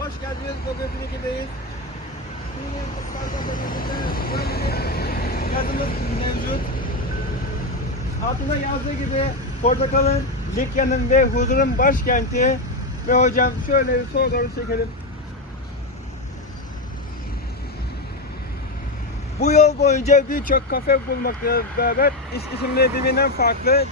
Hoş geldiniz. Bugün bir yazımız mevcut. Altında yazdığı gibi Portakal'ın, Likya'nın ve huzurun başkenti. Ve hocam şöyle bir sola doğru çekelim. Bu yol boyunca birçok kafe bulmakla beraber is- isimleri birbirinden farklı.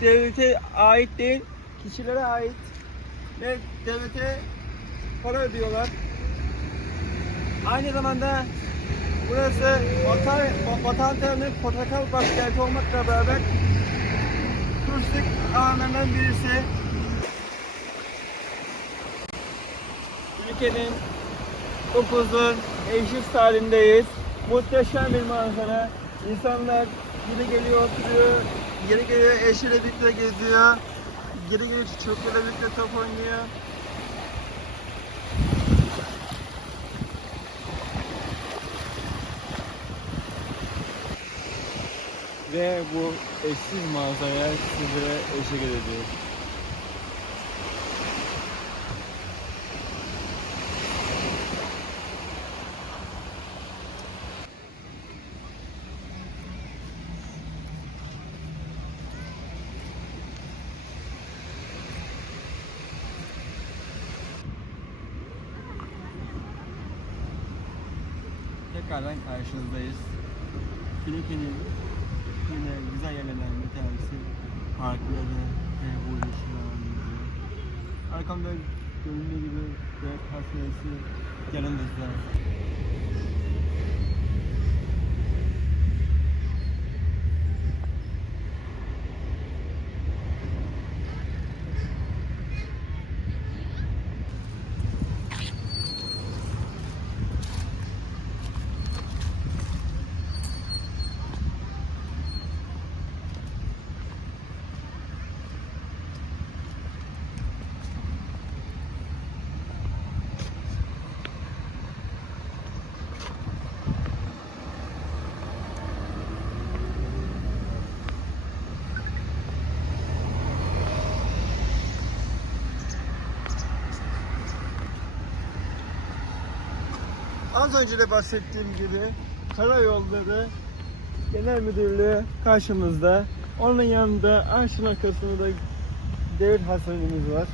Devlete ait değil, kişilere ait ve devlete para ödüyorlar. Aynı zamanda burası vatan, vatan teriminin portakal başkenti olmakla beraber turistik alanlarından birisi. Ülkenin upuzun, eşit halindeyiz. Muhteşem bir manzara. İnsanlar geri geliyor oturuyor, geri geliyor eşiyle birlikte geziyor, geri geliyor çocuklarla birlikte top oynuyor. Ve bu eşsiz manzaraya sizlere eşlik edeceğiz. Tekrardan karşınızdayız. Filipi'nin yine güzel yerlerden bir tanesi parkları alanları. Arkamda göründüğü gibi dört hastanesi yanımızda. Az önce de bahsettiğim gibi Karayolları Genel Müdürlüğü karşımızda. Onun yanında arşın arkasında da devlet hastanemiz var.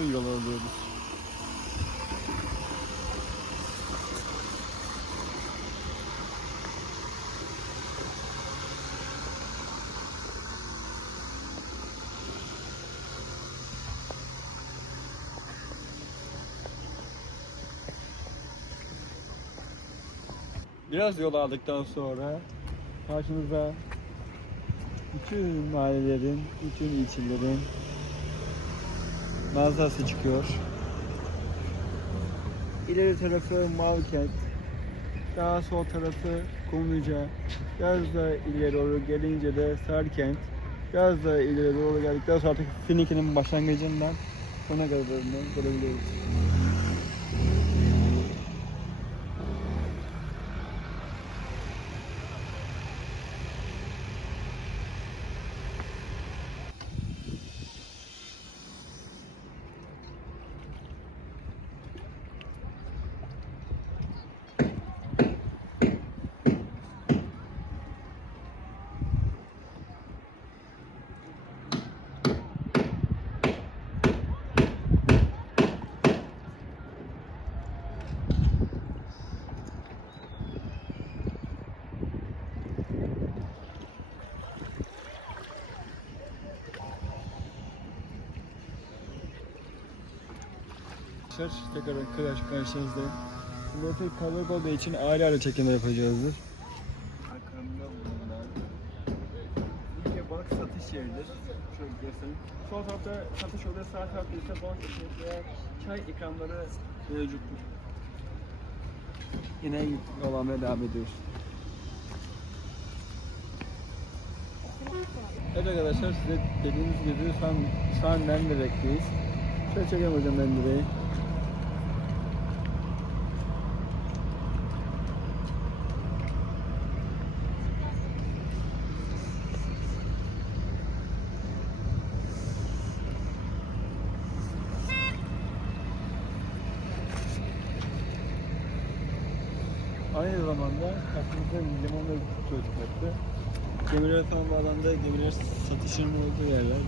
Alıyoruz. Biraz yol aldıktan sonra karşımıza bütün mahallelerin, bütün ilçelerin manzarası çıkıyor. İleri tarafı Malkent, daha sol tarafı Kumluca, biraz da ileri doğru gelince de Sarkent, biraz da ileri doğru geldikten sonra artık Finike'nin başlangıcından sona kadarını görebiliyoruz. Arkadaşlar tekrar arkadaş karşınızdayım. Burası kalabalık olduğu için aile aile çekimler yapacağızdır. Arkamda bulunan Bilge balık satış yeridir. Şöyle göstereyim. Sol tarafta satış oluyor, sağ tarafta ise balık veya çay ikramları mevcuttur. Yine yol almaya devam ediyoruz. Evet arkadaşlar size dediğimiz gibi şu an, şu an Menderek'teyiz. Şöyle çekelim hocam Menderek'i. Zamanda aklımızda limanla çocuklardı. Gemiler falan bu alanda gemiler satışının olduğu yerler.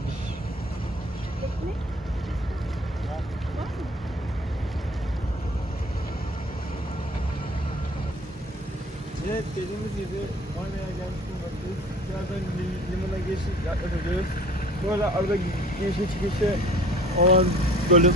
Evet dediğimiz gibi Manya'ya gelmiş bulunmaktayız. Birazdan li- limana geçip yaklaşacağız. Böyle arada girişe çıkışı olan bölüm.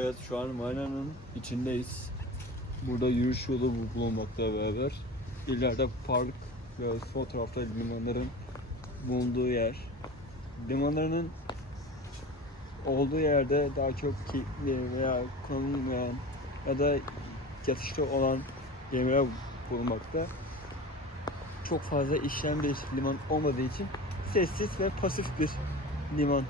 Evet şu an marinanın içindeyiz. Burada yürüyüş yolu bu- bulunmakta beraber. İleride park ve sol tarafta limanların bulunduğu yer. Limanlarının olduğu yerde daha çok kilitli veya konulmayan ya da yatışta olan gemiler bulunmakta. Çok fazla işlem bir liman olmadığı için sessiz ve pasif bir liman.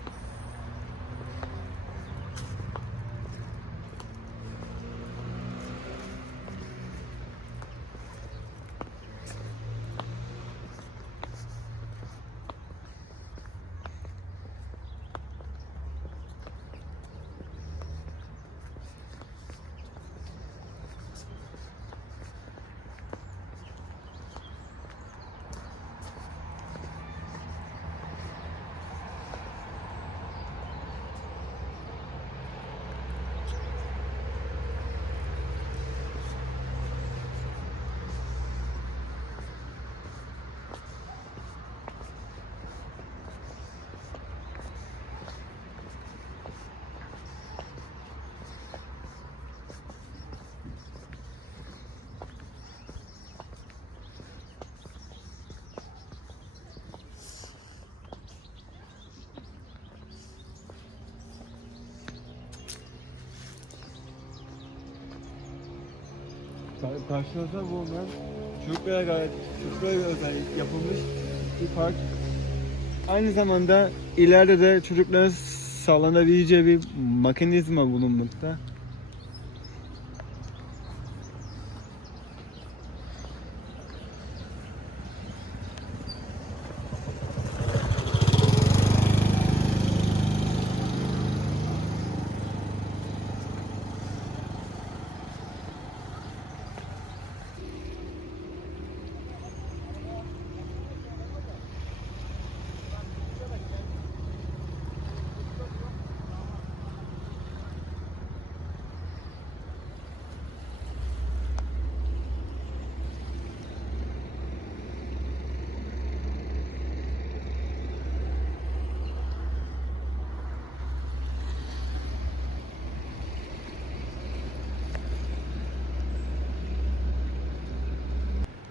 Karşınızda bulunan çocuklara gayet çocuklara özel yapılmış bir park. Aynı zamanda ileride de çocukların sağlanabileceği bir mekanizma bulunmakta.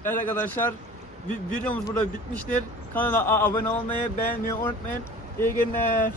Evet arkadaşlar vi- videomuz burada bitmiştir. Kanala abone olmayı, beğenmeyi unutmayın. İyi günler.